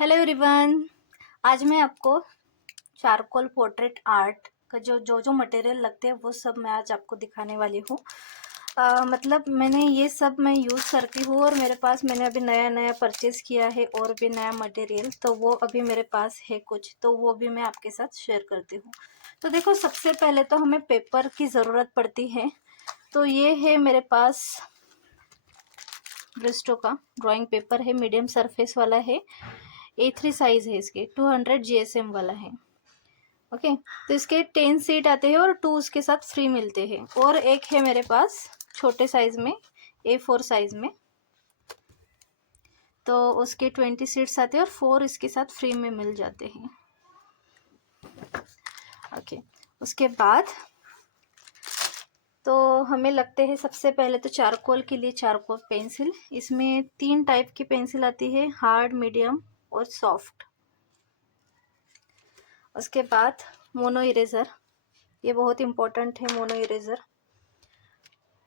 Hello everyone. आज मैं आपको चारकोल पोर्ट्रेट आर्ट का जो मटेरियल लगते हैं वो सब मैं आज आपको दिखाने वाली हूँ। मतलब मैंने ये सब मैं यूज़ करती हूँ और मेरे पास मैंने अभी नया नया परचेज़ किया है और भी नया मटेरियल, तो वो अभी मेरे पास है कुछ, तो वो भी मैं आपके साथ शेयर करती हूँ। तो देखो, सबसे पहले तो हमें पेपर की ज़रूरत पड़ती है। तो ये है मेरे पास ब्रिस्टो का ड्राइंग पेपर है, मीडियम सरफेस वाला है, A3 साइज है, इसके 200 GSM वाला है। ओके, तो इसके 10 सीट आते हैं और 2 उसके साथ फ्री मिलते हैं। और एक है मेरे पास छोटे साइज में, A4 साइज में, तो उसके 20 सीट्स आते हैं और 4 इसके साथ फ्री में मिल जाते हैं। ओके, उसके बाद तो हमें लगते हैं सबसे पहले तो चारकोल के लिए चारकोल पेंसिल। इसमें 3 टाइप की पेंसिल आती है, हार्ड, मीडियम और सॉफ्ट। उसके बाद मोनो इरेज़र, ये बहुत इम्पोर्टेंट है मोनो इरेज़र।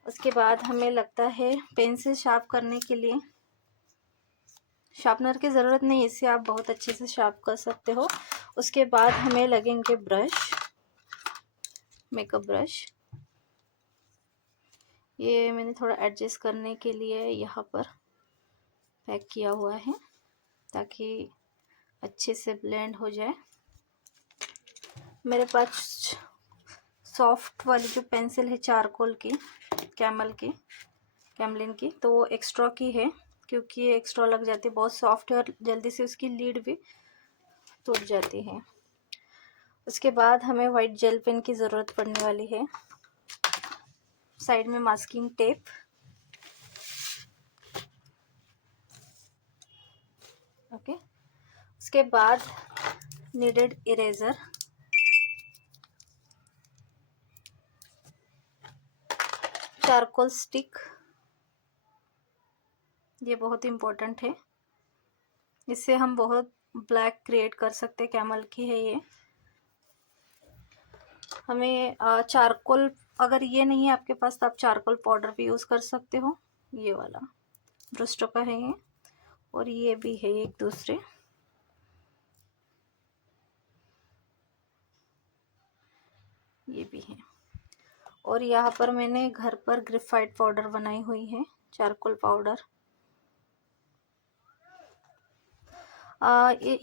उसके बाद हमें लगता है पेंसिल शार्प करने के लिए शार्पनर की ज़रूरत नहीं, इससे आप बहुत अच्छे से शार्प कर सकते हो। उसके बाद हमें लगेंगे ब्रश, मेकअप ब्रश। ये मैंने थोड़ा एडजस्ट करने के लिए यहाँ पर पैक किया हुआ है ताकि अच्छे से ब्लेंड हो जाए। मेरे पास सॉफ्ट वाली जो पेंसिल है चारकोल की, कैमलिन की, तो वो एक्स्ट्रा की है क्योंकि ये एक्स्ट्रा लग जाती है, बहुत सॉफ्ट है और जल्दी से उसकी लीड भी टूट जाती है। उसके बाद हमें वाइट जेल पेन की ज़रूरत पड़ने वाली है, साइड में मास्किंग टेप। ओके, उसके बाद नीडेड इरेज़र, चारकोल स्टिक, ये बहुत इम्पोर्टेंट है, इससे हम बहुत ब्लैक क्रिएट कर सकते हैं। कैमल की है ये। हमें चारकोल, अगर ये नहीं है आपके पास तो आप चारकोल पाउडर भी यूज़ कर सकते हो। ये वाला ब्रिस्टो का है ये, और ये भी है एक दूसरे। ये भी है। और यहाँ पर मैंने घर पर ग्रेफाइट पाउडर बनाई हुई है, चारकोल पाउडर।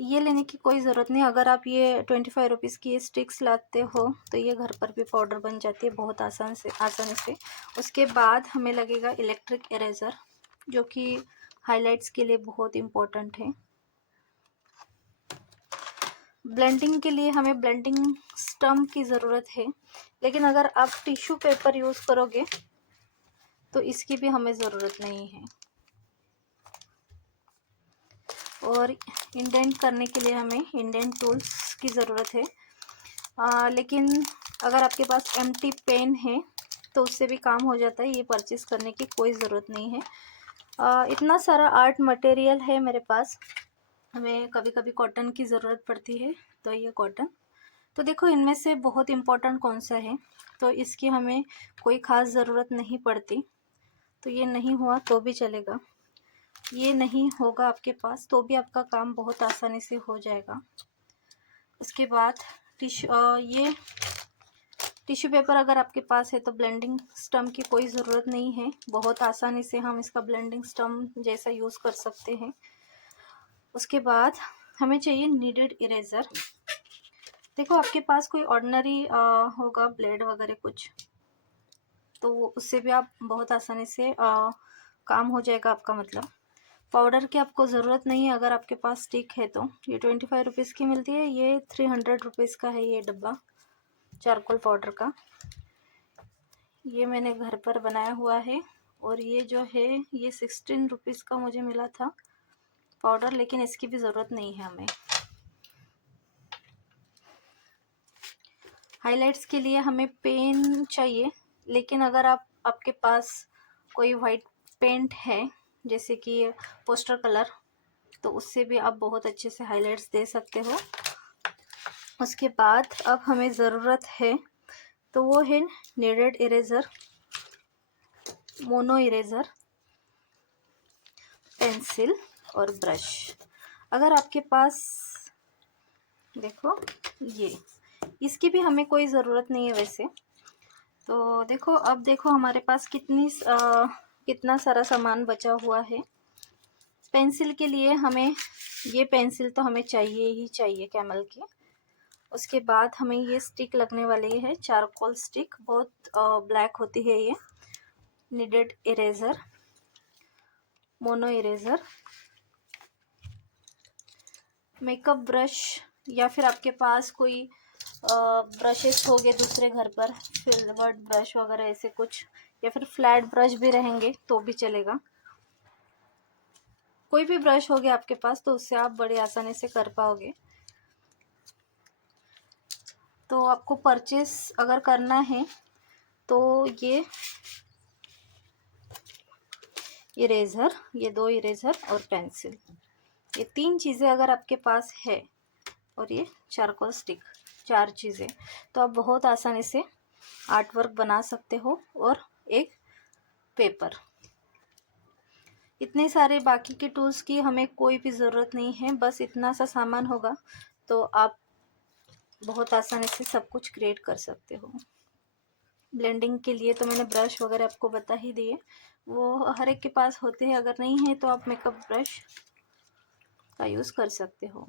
ये लेने की कोई ज़रूरत नहीं। अगर आप ये 25 रुपीज़ की ये स्टिक्स लाते हो तो ये घर पर भी पाउडर बन जाती है बहुत आसानी से। उसके बाद हमें लगेगा इलेक्ट्रिक इरेज़र, जो कि हाइलाइट्स के लिए बहुत इम्पोर्टेंट है। ब्लेंडिंग के लिए हमें ब्लेंडिंग स्टम्प की ज़रूरत है, लेकिन अगर आप टिश्यू पेपर यूज़ करोगे तो इसकी भी हमें ज़रूरत नहीं है। और इंडेंट करने के लिए हमें इंडेंट टूल्स की ज़रूरत है। लेकिन अगर आपके पास एम्प्टी पेन है तो उससे भी काम हो जाता है, ये परचेज़ करने की कोई ज़रूरत नहीं है। इतना सारा आर्ट मटेरियल है मेरे पास। हमें कभी कभी कॉटन की ज़रूरत पड़ती है, तो ये कॉटन। तो देखो, इनमें से बहुत इम्पोर्टेंट कौन सा है, तो इसकी हमें कोई ख़ास ज़रूरत नहीं पड़ती। तो ये नहीं हुआ तो भी चलेगा, ये नहीं होगा आपके पास तो भी आपका काम बहुत आसानी से हो जाएगा। उसके बाद ये टिश्यू पेपर अगर आपके पास है तो ब्लेंडिंग स्टम्प की कोई ज़रूरत नहीं है, बहुत आसानी से हम इसका ब्लेंडिंग स्टम्प जैसा यूज़ कर सकते हैं। उसके बाद हमें चाहिए नीडेड इरेज़र। देखो, आपके पास कोई ऑर्डिनरी होगा ब्लेड वगैरह कुछ, तो उससे भी आप बहुत आसानी से काम हो जाएगा आपका। मतलब पाउडर की आपको ज़रूरत नहीं है अगर आपके पास स्टिक है तो। ये 25 रुपीज़ की मिलती है, ये 300 रुपीज़ का है ये डब्बा चारकोल पाउडर का। ये मैंने घर पर बनाया हुआ है। और ये जो है ये 16 रुपीज़ का मुझे मिला था पाउडर, लेकिन इसकी भी ज़रूरत नहीं है हमें। हाइलाइट्स के लिए हमें पेन चाहिए, लेकिन अगर आपके पास कोई वाइट पेंट है जैसे कि पोस्टर कलर, तो उससे भी आप बहुत अच्छे से हाइलाइट्स दे सकते हो। उसके बाद अब हमें ज़रूरत है तो वो है needed eraser, mono eraser, pencil और ब्रश। अगर आपके पास देखो ये, इसकी भी हमें कोई ज़रूरत नहीं है वैसे तो। देखो अब देखो हमारे पास कितना सारा सामान बचा हुआ है। पेंसिल के लिए हमें ये पेंसिल तो हमें चाहिए ही चाहिए कैमल की। उसके बाद हमें ये स्टिक लगने वाली है, चारकोल स्टिक, बहुत ब्लैक होती है ये। Needed eraser, mono eraser, makeup brush, या फिर आपके पास कोई ब्रशेस हो गए दूसरे घर पर, फिल्बर्ट ब्रश वगैरह ऐसे कुछ, या फिर फ्लैट ब्रश भी रहेंगे तो भी चलेगा। कोई भी ब्रश हो गया आपके पास तो उससे आप बड़ी आसानी से कर पाओगे। तो आपको परचेस अगर करना है तो ये इरेज़र, ये 2 इरेज़र और पेंसिल, ये 3 चीज़ें अगर आपके पास है, और ये चारकोल स्टिक, 4 चीज़ें, तो आप बहुत आसानी से आर्ट वर्क बना सकते हो। और एक पेपर, इतने सारे बाकी के टूल्स की हमें कोई भी ज़रूरत नहीं है, बस इतना सा सामान होगा तो आप बहुत आसानी से सब कुछ क्रिएट कर सकते हो। ब्लेंडिंग के लिए तो मैंने ब्रश वगैरह आपको बता ही दिए, वो हर एक के पास होते हैं, अगर नहीं है तो आप मेकअप ब्रश का यूज़ कर सकते हो।